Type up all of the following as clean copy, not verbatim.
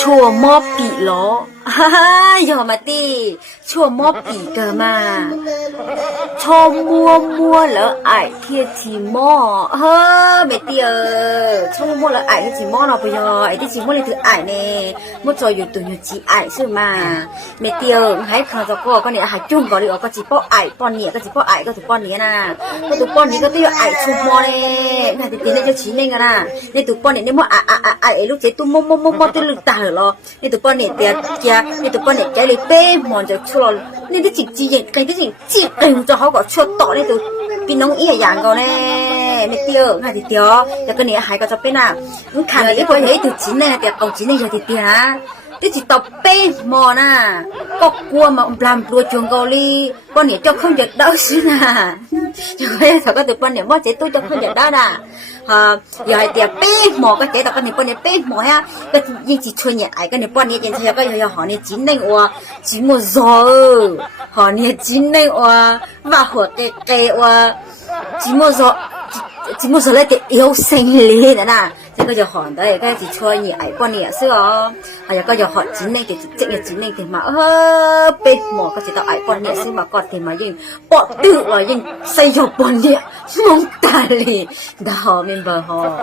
ชัวมอบปีล้อฮ่าฮ่ายอมาตีชัวมอบปีเกิดมาชมมัวแล้วไอเทียทีมอเฮ้อเมตีชมมัวแล้วไอเทียทีมอเราไปยอไอเทียทีมอเลยถือไอเน่มัวจอยอยู่ตัวอยู่จีไอใช่ไหมเมตีให้เขาจะก็เนี่ยหาจุ่มก่อนเลยก็จีป้อไอป้อนเนี่ยก็จีป้อไอก็ถูกป้อนเนี่ยนะก็ถูกป้อนนี้ก็ต้องไอชุมมอเลยน่าจะเป็นได้เจ้าชี้เน่กันนะในถูกป้อนเนี่ยมัวไอลูกเจ้าตุ้มมัวตัวลึกตาเหรอในถูกป้อนเนี่ยเดียในถูกป้อนเนี่ยใจเลยเป้หมอนจะชัวนี่ที่จีอย่างใครที่จีเก่งจะเขาก็ชัวต่อในตัวพี่น้องเอี่ยอย่างก็แน่ในเตี้ยง่ายทีเดียวแล้วก็เนี่ยหายก็จะเป็นอ่ะมันขาดเลยก็เฮ้ยถึงจีนเนี่ยแต่เอาจีนเนี่ยอย่างทีเดียวที่จีต่อเป้หมอน่ะก็กลัวมาปลามตัวจงเกาหลีป้อนเนี่ยเจ้าขึ้นจะได้สินะอย่างไรเขาก็ตัวป้อนเนี่ยว่าเจ๊ตู้เจ้าขึ้นจะได้น่ะอย่าเดี๋ยวเป้หมอก็เจ๊แต่ก็เนี่ยป้อนเนี่ยเป้หมอฮะก็ยิ่งจีช่วยเนี่ยไอ้ก็เนี่ยป้อนเนี่ยเจนเธอก็อย่าหอเนี่ยจีนเนี่ยว่าจีนมัวรอหอเนี่ยจีนเนี่ยว่าหัวเกะว่าจีนมัวรอจีนมัวรอเลยเดี๋ยวเซ็งเลยนะ这个就好的，个是穿你爱过年是哦，哎呀，个就好真呢，就是这个真呢的嘛，被毛个知道爱过年是嘛，个的嘛，因不对了，因谁要过年，蒙大哩，那好明白哈，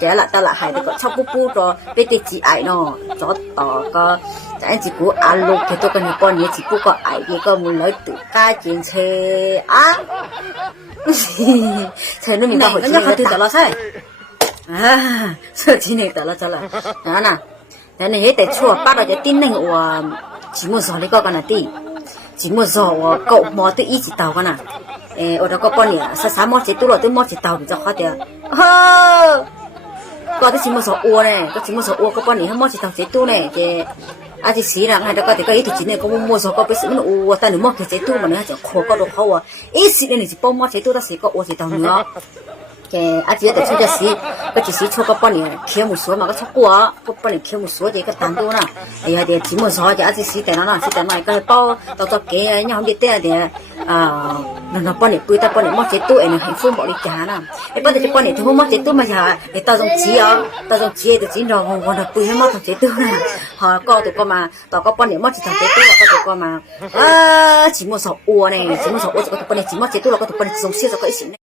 这啦，得啦，係個臭布布咗，俾啲自愛咯，咗大個，就一股阿六佢都跟你過年，只不過愛嘅個冇來度假見車啊。才能明白好今天得了噻啊这今天得了然后呢但你还得错把到这顶那我节目上的个那地节目上我够毛都一起到个呢我这个半年啥毛节多了都毛节到比较好的个的节目上我呢个节目上我个半年毛节到节多呢这อาจจะสีหลังให้แล้วก็แต่ก็อีกทีเนี่ยก็มัวสก็ไปสิมันโอ้แต่หนูมองแค่เจ้าตู้มันเนี่ยจะขอก็ดูเขาว่าสิเนี่ยจะป้อมมองเจ้าตู้ถ้าสีก็โอ้เจ้าเนื้อแกอาจจะแต่ช่วยจะสีก็จะสีชั่วก็ป้อนเนี่ยเขียวหมูสัวมาก็ชอบกลัวก็ป้อนเนี่ยเขียวหมูสัวจะก็ตันตัวน่ะไอ้เดี๋ยวจีมัวสอจะอาจจะสีแต่นั้นน่ะสีแต่นั้นก็ป้อตัวแกเนี่ยเขาเดี๋ยวเดี๋ยวนั่นป้อนเนี่ยปุ้ยแต่ป้อนเนี่ยมองเจ้าตู้ไอ้เนี่ยให้ฟุ้งบอกเลยจ้าน่ะไอ้ป้อนจะป้อนเนี่ยถึงมองเจ้าตู้มาจะไอ้ตาตรงจีตาตรงจีแต่จีนเรางงๆปุ้ยให้มองเจ้าตู้น่ะก็ตัวก็มาต่อก็ป้อนเนี่ยมอจิตาเต้ตัวก็ตัวก็มาจิมอสออัวเนี่ยจิมอสออัวก็ตัวป้อนเนี่ยจิมอเจตัวเราก็ตัวป้อนเนี่ยจงเสียก็อีสิ